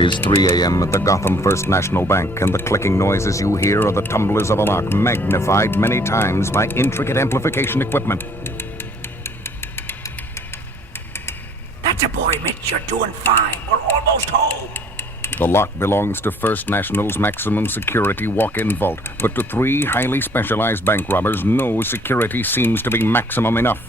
is 3 a.m. at the Gotham First National Bank, and the clicking noises you hear are the tumblers of a lock magnified many times by intricate amplification equipment. That's a boy, Mitch. You're doing fine. We're almost home. The lock belongs to First National's maximum security walk-in vault, but to 3 highly specialized bank robbers, no security seems to be maximum enough.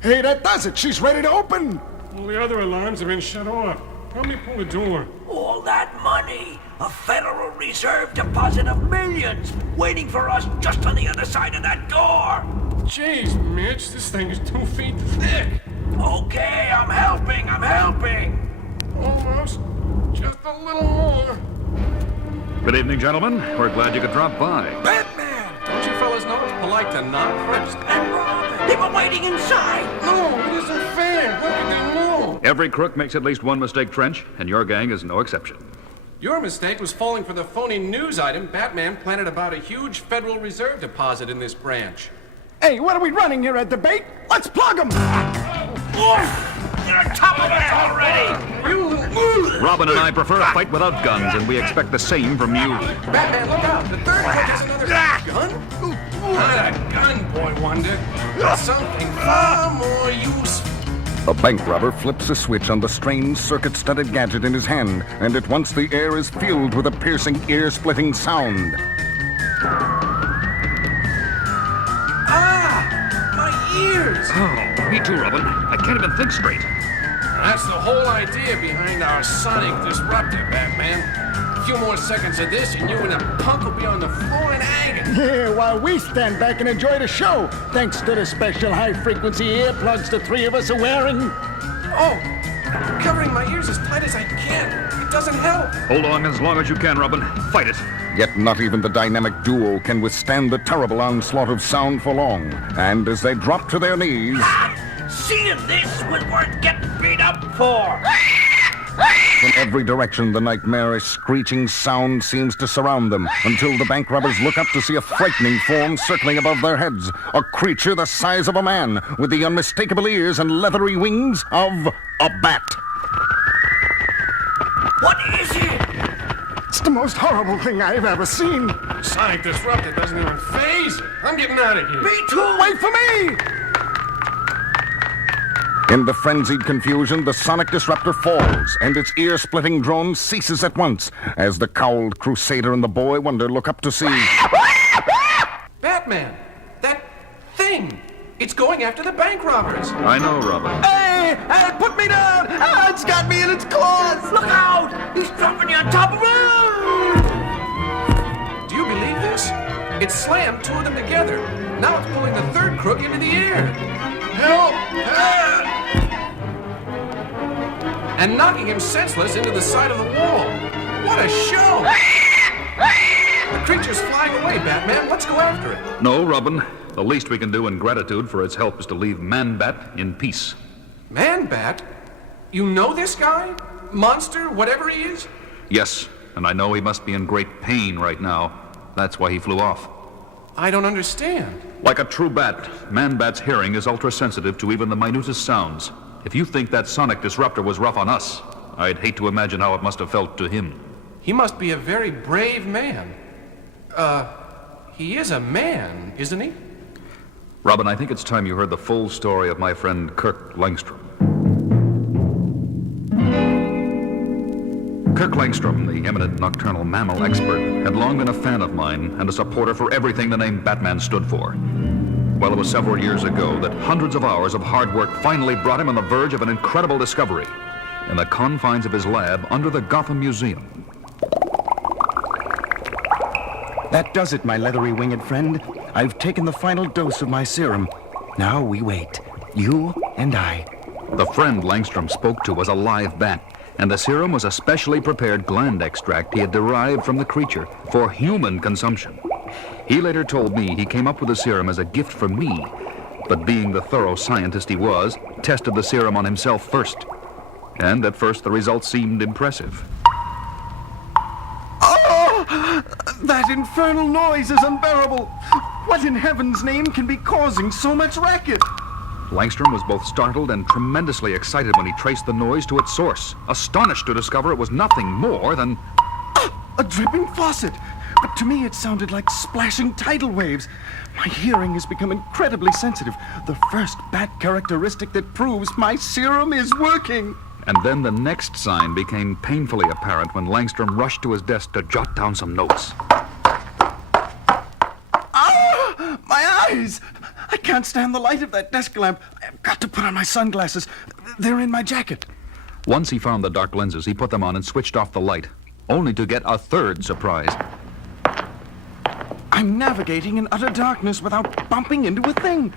Hey, that does it. She's ready to open. All the other alarms have been shut off. Help me pull the door. All that money. A Federal Reserve deposit of millions waiting for us just on the other side of that door. Jeez, Mitch, this thing is 2 feet thick. Okay, I'm helping. Almost. Just a little more. Good evening, gentlemen. We're glad you could drop by. Batman! Don't you fellas know it's polite to knock first? And Robin! They were waiting inside! No, it isn't fair. How could they know? Every crook makes at least one mistake, Trench, and your gang is no exception. Your mistake was falling for the phony news item Batman planted about a huge Federal Reserve deposit in this branch. Hey, what are we running here, a debate? Let's plug them! You're on top of it already! Robin and I prefer a fight without guns, and we expect the same from you. Batman, look out! The third one has another gun? Not a gun, boy wonder. Something far more useful. A bank robber flips a switch on the strange circuit-studded gadget in his hand, and at once the air is filled with a piercing, ear-splitting sound. Ears! Oh, me too, Robin. I can't even think straight. That's the whole idea behind our sonic disruptor, Batman. A few more seconds of this and you and a punk will be on the floor in agony. Yeah, while we stand back and enjoy the show, thanks to the special high-frequency earplugs the 3 of us are wearing. Oh, I'm covering my ears as tight as I can. It doesn't help. Hold on as long as you can, Robin. Fight it. Yet not even the dynamic duo can withstand the terrible onslaught of sound for long. And as they drop to their knees... Seeing this was worth getting beat up for! From every direction, the nightmarish screeching sound seems to surround them, until the bank robbers look up to see a frightening form circling above their heads. A creature the size of a man, with the unmistakable ears and leathery wings of a bat. What is it? It's the most horrible thing I've ever seen. Sonic disruptor doesn't even phase it. I'm getting out of here. Me too! Wait for me! In the frenzied confusion, the sonic disruptor falls, and its ear-splitting drone ceases at once, as the cowled crusader and the boy wonder look up to see... Batman! That thing! It's going after the bank robbers! I know, Robin. Hey! Hey, put me down! Ah, it's got me in its claws! Look out! He's dropping you on top of him! Do you believe this? It slammed 2 of them together. Now it's pulling the third crook into the air. Help! Help! And knocking him senseless into the side of the wall. What a show! The creature's flying away, Batman. Let's go after it. No, Robin. The least we can do in gratitude for its help is to leave Man-Bat in peace. Man-Bat? You know this guy? Monster, whatever he is? Yes, and I know he must be in great pain right now. That's why he flew off. I don't understand. Like a true bat, Man-Bat's hearing is ultra-sensitive to even the minutest sounds. If you think that sonic disruptor was rough on us, I'd hate to imagine how it must have felt to him. He must be a very brave man. He is a man, isn't he? Robin, I think it's time you heard the full story of my friend Kirk Langstrom. Kirk Langstrom, the eminent nocturnal mammal expert, had long been a fan of mine and a supporter for everything the name Batman stood for. Well, it was several years ago that hundreds of hours of hard work finally brought him on the verge of an incredible discovery in the confines of his lab under the Gotham Museum. That does it, my leathery winged friend. I've taken the final dose of my serum. Now we wait. You and I. The friend Langstrom spoke to was a live bat, and the serum was a specially prepared gland extract he had derived from the creature for human consumption. He later told me he came up with the serum as a gift for me, but being the thorough scientist he was, tested the serum on himself first. And at first the results seemed impressive. Oh! That infernal noise is unbearable. What in heaven's name can be causing so much racket? Langstrom was both startled and tremendously excited when he traced the noise to its source, astonished to discover it was nothing more than... A dripping faucet! But to me it sounded like splashing tidal waves. My hearing has become incredibly sensitive. The first bat characteristic that proves my serum is working. And then the next sign became painfully apparent when Langstrom rushed to his desk to jot down some notes. Ah! My eyes! I can't stand the light of that desk lamp. I've got to put on my sunglasses. They're in my jacket. Once he found the dark lenses, he put them on and switched off the light, only to get a third surprise. I'm navigating in utter darkness without bumping into a thing.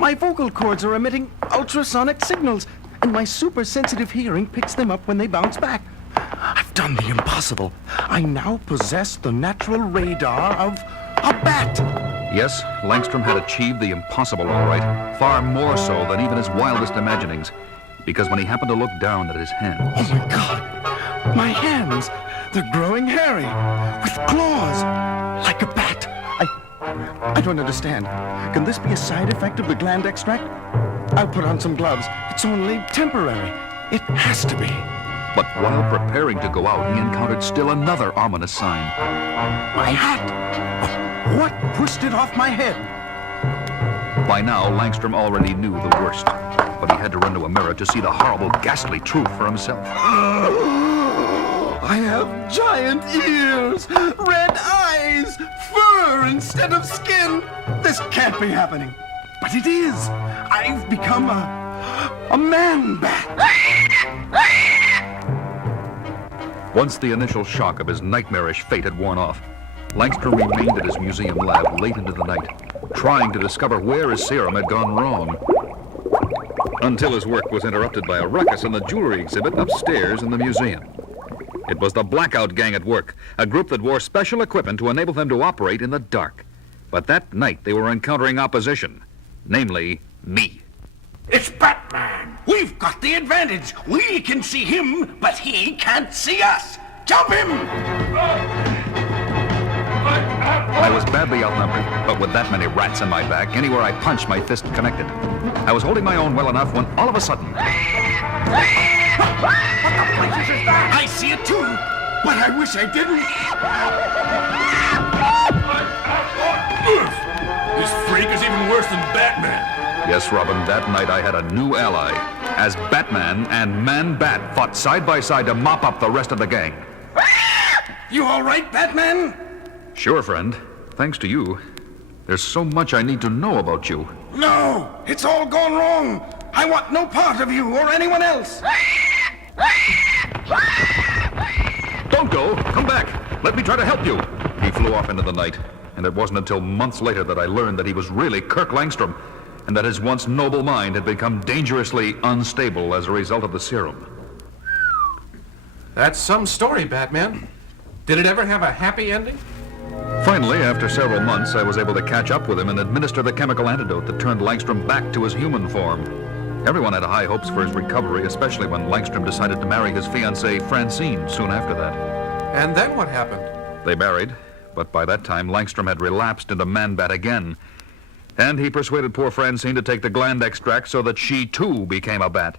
My vocal cords are emitting ultrasonic signals, and my super-sensitive hearing picks them up when they bounce back. I've done the impossible. I now possess the natural radar of a bat. Yes, Langstrom had achieved the impossible, all right, far more so than even his wildest imaginings, because when he happened to look down at his hands... Oh, my God. My hands, they're growing hairy, with claws, like a bat. I don't understand. Can this be a side effect of the gland extract? I'll put on some gloves. It's only temporary. It has to be. But while preparing to go out, he encountered still another ominous sign. My hat! What pushed it off my head? By now, Langstrom already knew the worst, but he had to run to a mirror to see the horrible, ghastly truth for himself. I have giant ears, red eyes, fur instead of skin. This can't be happening. But it is. I've become a man-bat. Once the initial shock of his nightmarish fate had worn off, Langstrom remained at his museum lab late into the night, trying to discover where his serum had gone wrong. Until his work was interrupted by a ruckus in the jewelry exhibit upstairs in the museum. It was the Blackout Gang at work, a group that wore special equipment to enable them to operate in the dark. But that night they were encountering opposition, namely me. It's Batman! We've got the advantage! We can see him, but he can't see us! Jump him! I was badly outnumbered, but with that many rats in my back, anywhere I punched, my fist connected. I was holding my own well enough when all of a sudden... I see it too, but I wish I didn't. This freak is even worse than Batman. Yes, Robin, that night I had a new ally, as Batman and Man-Bat fought side by side to mop up the rest of the gang. You all right, Batman? Sure, friend. Thanks to you. There's so much I need to know about you. No, it's all gone wrong. I want no part of you or anyone else. Don't go! Come back! Let me try to help you! He flew off into the night, and it wasn't until months later that I learned that he was really Kirk Langstrom, and that his once noble mind had become dangerously unstable as a result of the serum. That's some story, Batman. Did it ever have a happy ending? Finally, after several months, I was able to catch up with him and administer the chemical antidote that turned Langstrom back to his human form. Everyone had high hopes for his recovery, especially when Langstrom decided to marry his fiancée, Francine, soon after that. And then what happened? They married, but by that time, Langstrom had relapsed into Man-Bat again. And he persuaded poor Francine to take the gland extract so that she, too, became a bat.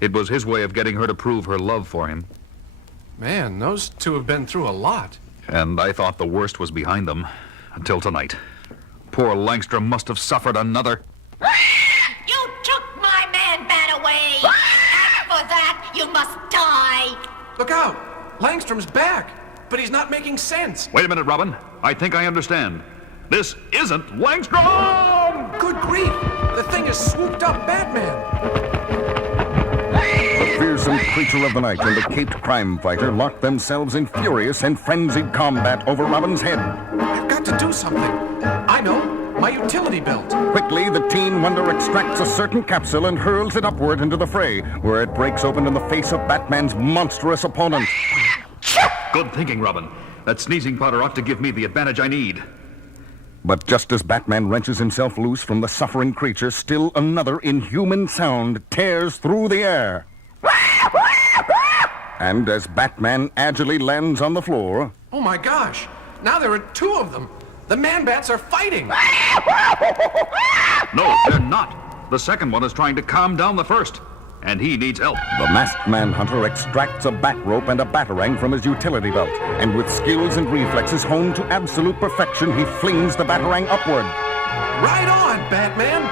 It was his way of getting her to prove her love for him. Man, those two have been through a lot. And I thought the worst was behind them, until tonight. Poor Langstrom must have suffered another... You took my Man-Bat away! And for that, you must die! Look out! Langstrom's back, but he's not making sense. Wait a minute, Robin. I think I understand. This isn't Langstrom! Good grief! The thing has swooped up Batman! The fearsome creature of the night and the caped crime fighter locked themselves in furious and frenzied combat over Robin's head. I've got to do something. I know. My utility belt. Quickly, the Teen Wonder extracts a certain capsule and hurls it upward into the fray, where it breaks open in the face of Batman's monstrous opponent. Good thinking, Robin. That sneezing powder ought to give me the advantage I need. But just as Batman wrenches himself loose from the suffering creature, still another inhuman sound tears through the air. And as Batman agilely lands on the floor... Oh my gosh! Now there are two of them! The Man-Bats are fighting! No, they're not. The second one is trying to calm down the first, and he needs help. The masked manhunter extracts a bat rope and a batarang from his utility belt, and with skills and reflexes honed to absolute perfection, he flings the batarang upward. Right on, Batman!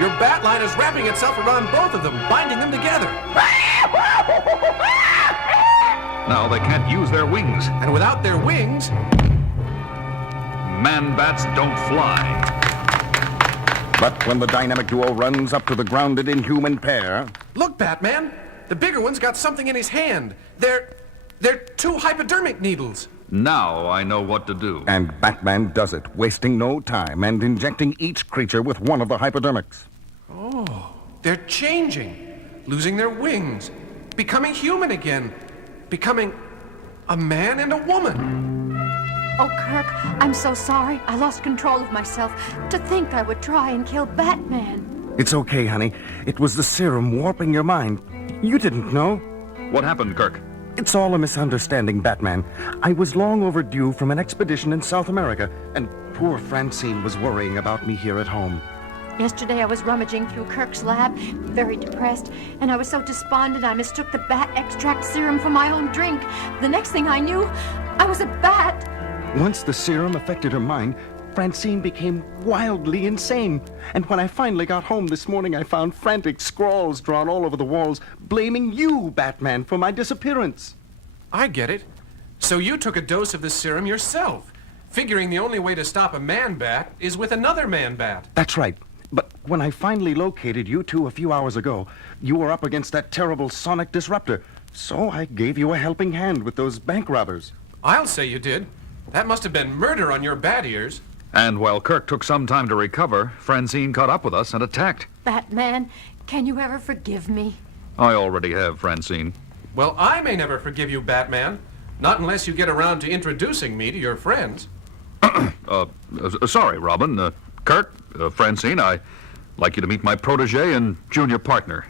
Your bat line is wrapping itself around both of them, binding them together. Now they can't use their wings. And without their wings, Man-bats don't fly. But when the dynamic duo runs up to the grounded inhuman pair, look, Batman! The bigger one's got something in his hand. They're 2 hypodermic needles. Now I know what to do. and Batman does it, wasting no time and injecting each creature with one of the hypodermics. They're changing, losing their wings, becoming human again, becoming a man and a woman. Oh, Kirk, I'm so sorry. I lost control of myself. To think I would try and kill Batman. It's okay, honey. It was the serum warping your mind. You didn't know. What happened, Kirk? It's all a misunderstanding, Batman. I was long overdue from an expedition in South America, and poor Francine was worrying about me here at home. Yesterday I was rummaging through Kirk's lab, very depressed, and I was so despondent I mistook the bat extract serum for my own drink. The next thing I knew, I was a bat. Once the serum affected her mind, Francine became wildly insane. And when I finally got home this morning, I found frantic scrawls drawn all over the walls, blaming you, Batman, for my disappearance. I get it. So you took a dose of this serum yourself, figuring the only way to stop a man-bat is with another man-bat. That's right. But when I finally located you two a few hours ago, you were up against that terrible sonic disruptor. So I gave you a helping hand with those bank robbers. I'll say you did. That must have been murder on your bat ears. And while Kirk took some time to recover, Francine caught up with us and attacked. Batman, can you ever forgive me? I already have, Francine. Well, I may never forgive you, Batman. Not unless you get around to introducing me to your friends. Sorry, Robin. Kirk, Francine, I'd like you to meet my protege and junior partner.